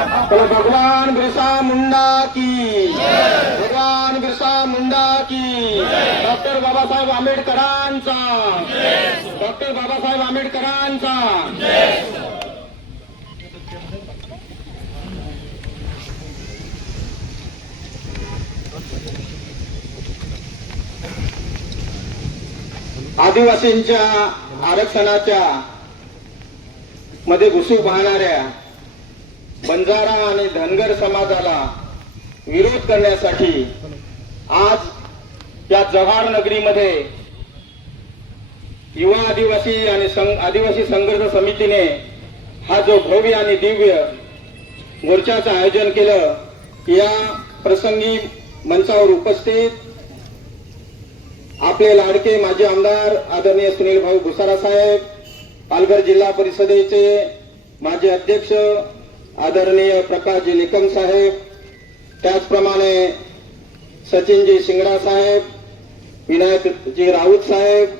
बोलो भगवान बिरसा मुंडा की भगवान बिरसा मुंडा की डॉक्टर बाबासाहेब आंबेडकरांचा डॉक्टर बाबासाहेब आंबेडकरांचा आदिवासींच्या आरक्षणाच्या मध्ये घुसू पाहणाऱ्या बंजारा आणि धनगर समाजाला विरोध करण्यासाठी आज या जव्हार नगरीमध्ये युवा आदिवासी आणि संघ आदिवासी संघर्ष समितीने हा जो भव्य आणि दिव्य मोर्चाचं आयोजन केलं या प्रसंगी मंचावर उपस्थित आपले लाडके माजी आमदार आदरणीय सुनील भाऊ भुसारा साहेब पालघर जिल्हा परिषदेचे माजी अध्यक्ष आदरणीय प्रकाशजी निकम साहेब त्याचप्रमाणे सचिनजी शिंगडा साहेब विनायकजी राऊत साहेब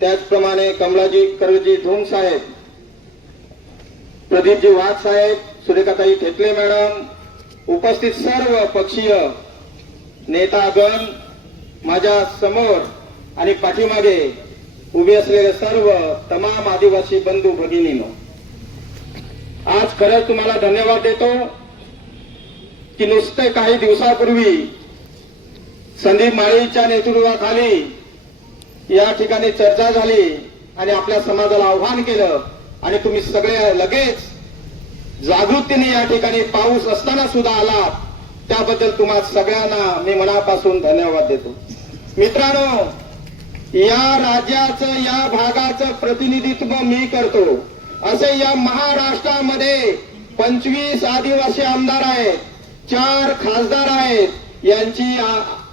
त्याचप्रमाणे कमलाजी करजी धूम साहेब प्रदीपजी वाघ साहेब सुरेखाताई ठेकले मॅडम उपस्थित सर्व पक्षीय नेतागण माझ्यासमोर आणि पाठीमागे उभे असलेले सर्व तमाम आदिवासी बंधू भगिनीनो. आज खरंच तुम्हाला धन्यवाद देतो की नुसते काही दिवसापूर्वी संदीप माळीच्या नेतृत्वाखाली या ठिकाणी चर्चा झाली आणि आपल्या समाजाला आव्हान केलं आणि तुम्ही सगळे लगेच जागृतीने या ठिकाणी पाऊस असताना सुद्धा आलात त्याबद्दल तुम्हा सगळ्यांना मी मनापासून धन्यवाद देतो. मित्रांनो या राज्याचं या भागाचं प्रतिनिधित्व मी करतो. असे या महाराष्ट्रामध्ये पंचवीस आदिवासी आमदार आहेत चार खासदार आहेत यांची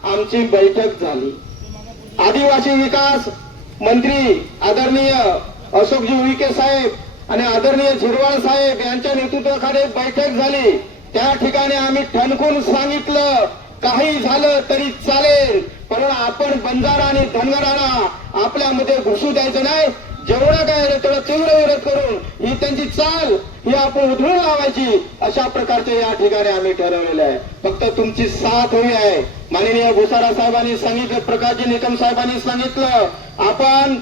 आमची बैठक झाली. आदिवासी विकास मंत्री आदरणीय अशोकजी उईके साहेब आणि आदरणीय झिरवाळ साहेब यांच्या नेतृत्वाखाली बैठक झाली. त्या ठिकाणी आम्ही ठणकून सांगितलं काही झालं तरी चालेल पण आपण बंजारा आणि धनगरांना आपल्यामध्ये घुसू द्यायचं नाही. जेवढं काय आहे तेवढं तीव्र विरोध करून ही त्यांची चाल ही आपण उधळून लावायची अशा प्रकारचे या ठिकाणी आम्ही ठरवलेलं आहे. फक्त तुमची साथ हवी आहे. माननीय भुसारा साहेबांनी सांगितलं प्रकाशजी निकम साहेबांनी सांगितलं आपण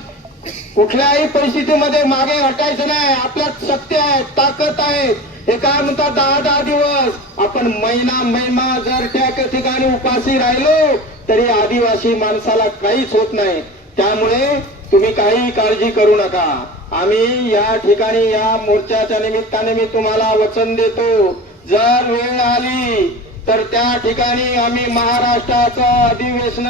कुठल्याही परिस्थितीमध्ये मागे हटायचं नाही. आपल्यात शक्ती आहे ताकद आहे. हे काय म्हणतात दहा दहा दिवस. आपण महिना महिना जर त्या ठिकाणी उपाशी राहिलो तरी आदिवासी माणसाला काहीच होत नाही. त्यामुळे तुम्ही काही काळजी करू नका. आम्ही या ठिकाणी या मोर्चाच्या निमित्ताने मी तुम्हाला वचन देतो. जर वेळ आली तर त्या ठिकाणी आम्ही महाराष्ट्राचं अधिवेशन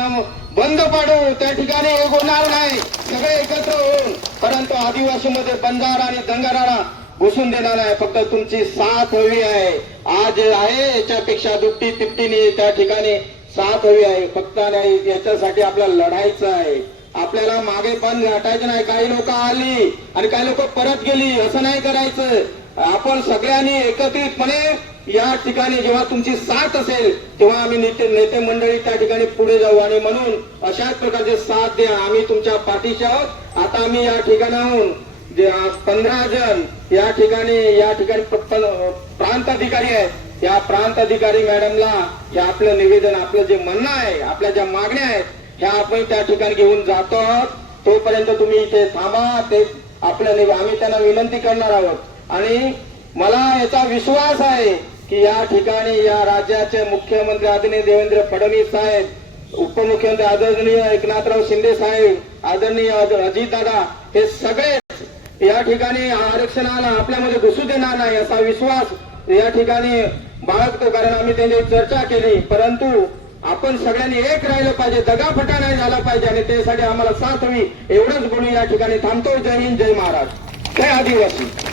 बंद पाडू. त्या ठिकाणी एक होणार नाही. सगळे एकत्र होऊन. परंतु आदिवासीमध्ये बंजारा आणि दंगाराला घुसून देणार नाही फक्त तुमची साथ हवी आहे. आज आहे याच्यापेक्षा दुपटी तिपटीने त्या ठिकाणी साथ हवी आहे. फक्त नाही याच्यासाठी आपल्याला लढायचं आहे. आपल्याला मागे पण लाटायचं नाही. काही लोक आली आणि काही लोक परत गेली. असं नाही करायचं. आपण सगळ्यांनी एकत्रितपणे या ठिकाणी जेव्हा तुमची साथ असेल तेव्हा आम्ही नेते नेते मंडळी त्या ठिकाणी पुढे जाऊ. आणि म्हणून अशाच प्रकारचे साथ द्या. आम्ही तुमच्या पाठीशी आहोत. आता आम्ही या ठिकाणाहून पंधरा जण या ठिकाणी या ठिकाणी प्रांत अधिकारी आहेत. या प्रांत अधिकारी मॅडमला हे आपलं निवेदन आपलं जे म्हणणं आहे आपल्या ज्या मागण्या आहेत ह्या आपण त्या ठिकाणी घेऊन जातो. आहोत तोपर्यंत तुम्ही इथे थांबा. ते आपल्याने आम्ही त्यांना विनंती करणार आहोत. आणि मला याचा विश्वास आहे की या ठिकाणी या राज्याचे मुख्यमंत्री आदरणीय देवेंद्र फडणवीस साहेब उपमुख्यमंत्री आदरणीय एकनाथराव शिंदे साहेब आदरणीय अजितदादा हे सगळे या ठिकाणी आरक्षणाला आपल्यामध्ये घुसू देणार नाही असा विश्वास या ठिकाणी बाळगतो. कारण आम्ही त्यांची चर्चा केली. परंतु आपण सगळ्यांनी एक राहिलं पाहिजे दगाफटा नाही झाला पाहिजे आणि त्यासाठी आम्हाला साथ हवी. एवढंच बोलून या ठिकाणी थांबतो. जय हिंद जय महाराज. जय आदिवासी.